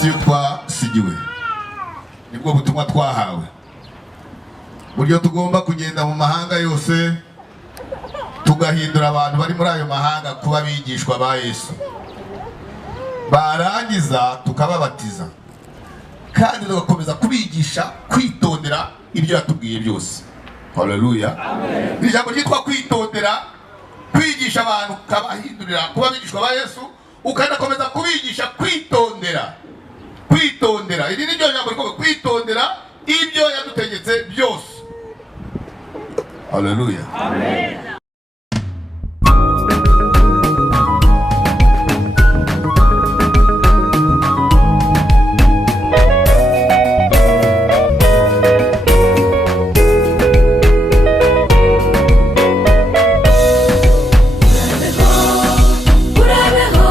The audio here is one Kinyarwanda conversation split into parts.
misiyo twasigiwe, nibwo butumwa twahawe, buryo tugomba kugenda mu mahanga yose tugahindura abantu bari muri ayo mahanga kuba abigishwa ba Yesu, barangiza tukababatiza kandi tugakomeza kubigisha kwitondera ibyo yatubwiye byose. Haleluya, amen. Ijambo ryitwa kwitondera, kwigisha abantu ukabahindurira kuba abigishwa ba Yesu, ukanakomeza kubigisha kwitondera. Kwitondera, iri ni ryo jambo rikomeye, kwitondera ibyo yadutegetse byose. Haleluya, amen. Urabeho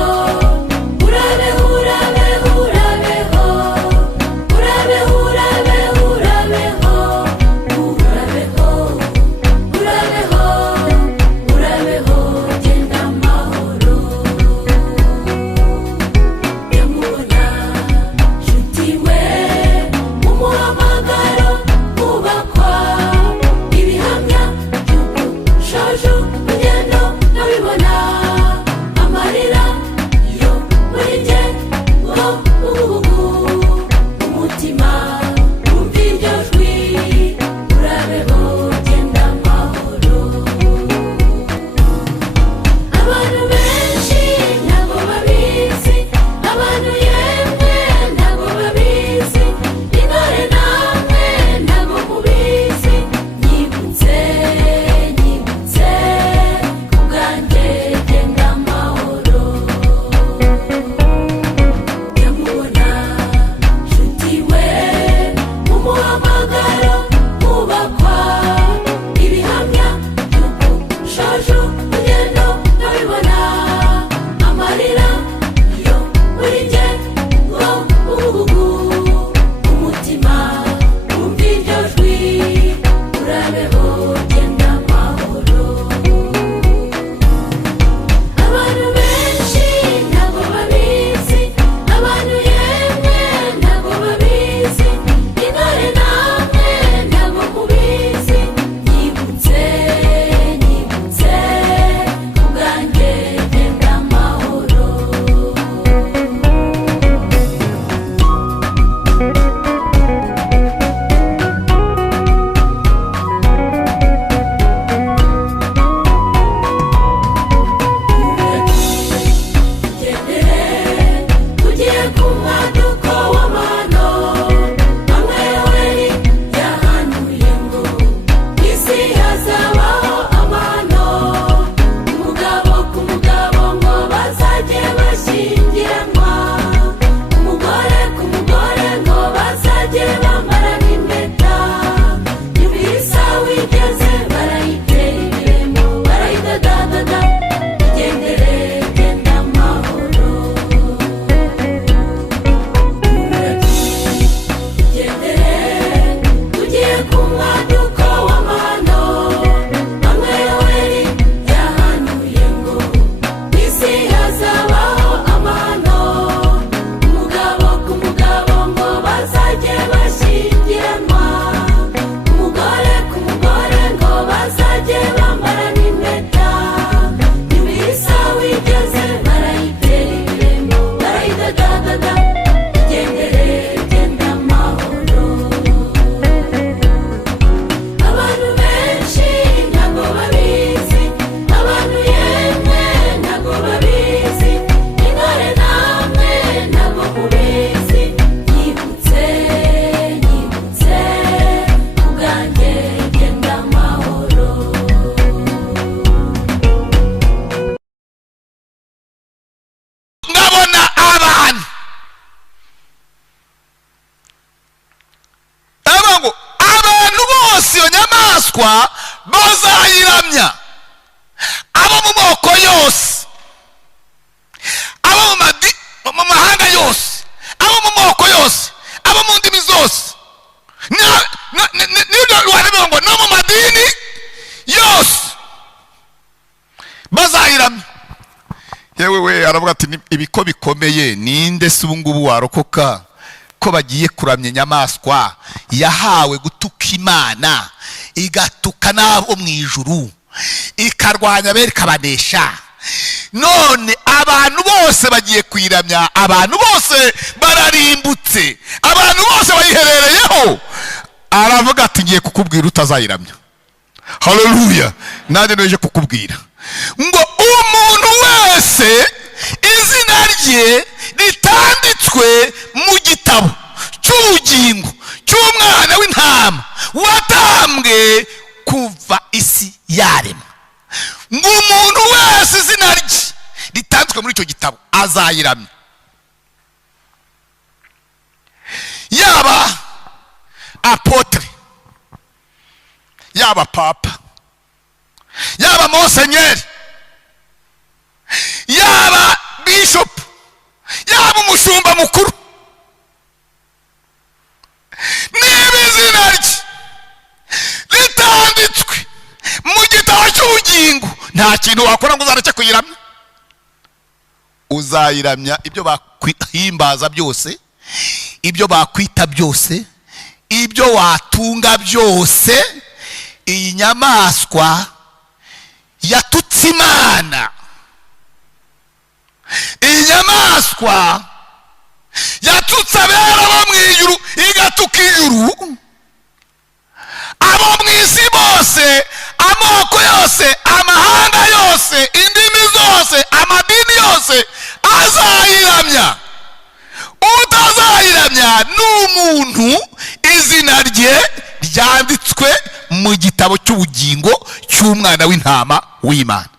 ibiko bikomeye. Ninde se ubu ngubu warokoka ko bagiye kuramya inyamaswa yahawe gutuka Imana, igatuka n'abo mu ijuru, ikarwanya abera ikabanesha? None abantu bose bagiye kuyiramya, abantu bose bararimbutse, abantu bose bayiherereyeho. Aravuga ati ngiye kukubwira utazayiramya. Haleluya! Nanjye neje kukubwira ngo umuntu wese izina rye ritanditswe mu gitabo cy'ubugingo cy'umwana w'intama watambwe kuva isi yaremwa, ngo umuntu wese izina rye ritanditswe muri icyo gitabo azayiramya. Yaba apotre, yaba papa, yaba monsenyeri, yaba bishop, yaba umushumba mukuru, niba izina rye ritanditswe mu gitabo cy'ubugingo, nta kintu wakora ngo uzareke kuyiramya. Uzayiramya ibyo bakwihimbaza byose, ibyo bakwita byose, ibyo watunga byose. Iyi nyamaswa yatutse Imana, iyi nyamaswa yatutse abera bo mu ijuru, igatuka ijuru. Abo mu isi bose, amoko yose, amahanga yose, indimi zose, amadini yose azayiramya. Utazayiramya ni umuntu izina rye ryanditswe mu gitabo cy'ubugingo cy'umwana w'intama w'Imana.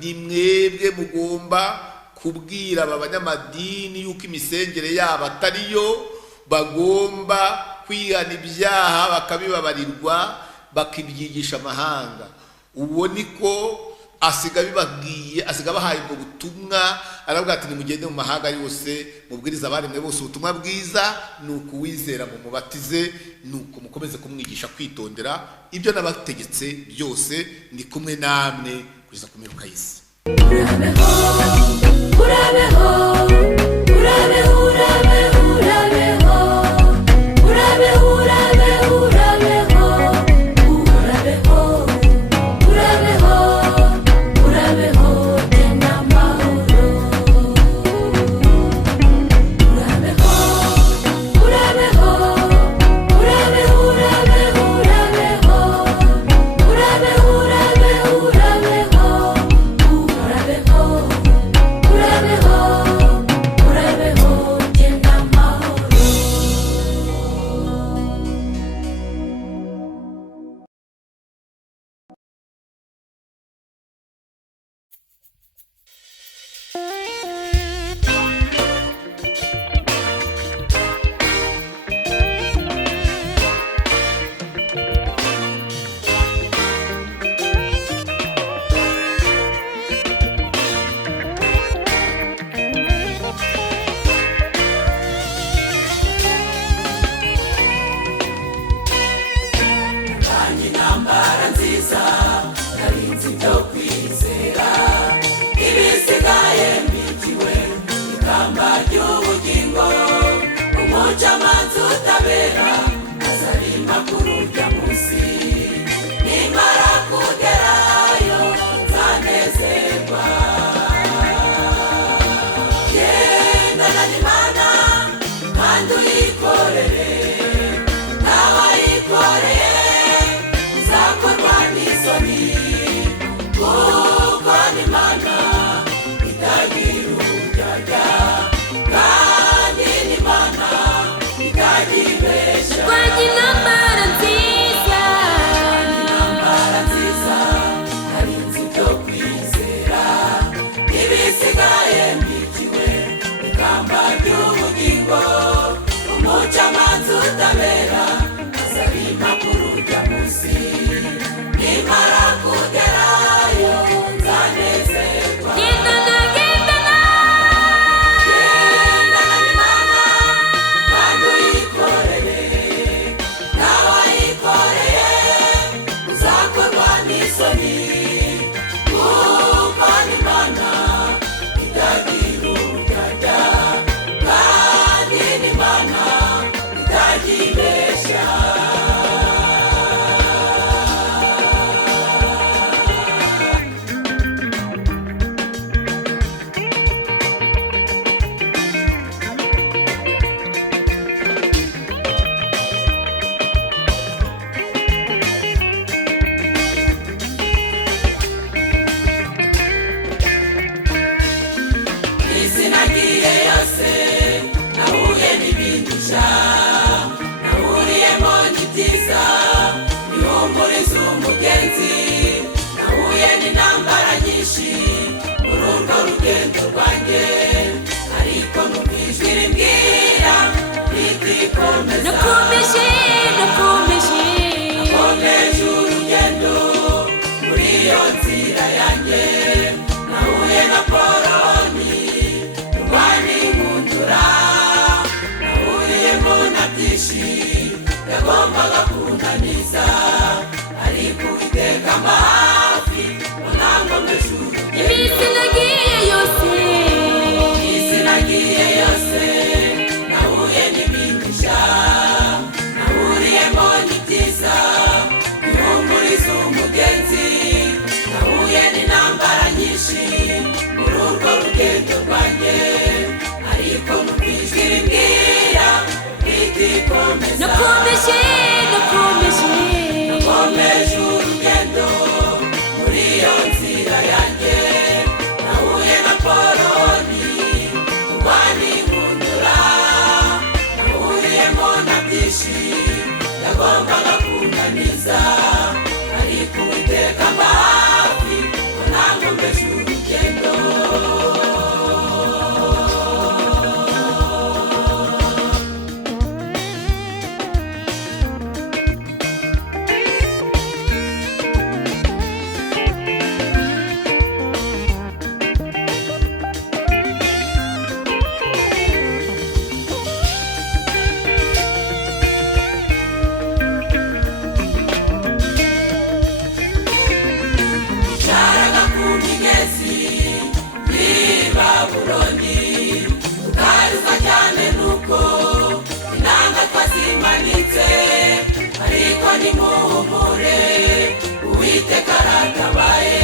Ni mwebwe mugomba kubwira aba banyamadini yuko imisengere yabo atariyo, bagomba kwihana ibyaha bakabibabarirwa bakibyigisha amahanga. Uwo niko asiga bibabwiye, asiga bahaye ubwo butumwa. Aravuga ati nimugende mu mahanga yose mubwiriza abaremwe bose ubutumwa bwiza, nuko uwizera mu mubatize, nuko mukomeze kumwigisha kwitondera ibyo nabategetse byose, ndi kumwe namwe kugeza ku mperuka y'isi. Urabeho, urabeho, urabeho, urabeho, urabeho, urabeho, urabeho, urabeho, urabeho, urabeho, urabeho, genda amahoro. Urabeho, urabeho, urabeho, urabeho, urabeho, urabeho, urabeho, urabeho, urabeho, nyinshi muri urwo rugendo rwanjye, ariko numvise rimbwira riti komeza. Nakomeje urugendo muri iyo nzira yanjye, nahuye na Koroni urwanya inkundura, nahuriyemo na byinshi yagombaga kunaniza, ariko Uwiteka amba hafi unankomeje urugendo. Iminsi nagiye yose nahuye n'imigisha, nahuriyemo n'ibyiza bihumuriza umugenzi, nahuye n'intambara nyinshi muri urwo rugendo rwanjye, ariko numvise rimbwira riti komeza. Nakomeje urugendo muri iyo nzira yanjye, nahuye na Koroni urwanya inkundura, nahuriyemo na byinshi yagombaga kunaniza, ariko Uwiteka amba hafi unankomeje urugendo. Nsharaga ku migezi y'i Babuloni, tukarizwa cyane nuko inanga twazimanitse, ariko nimuhumure Uwiteka aratabaye,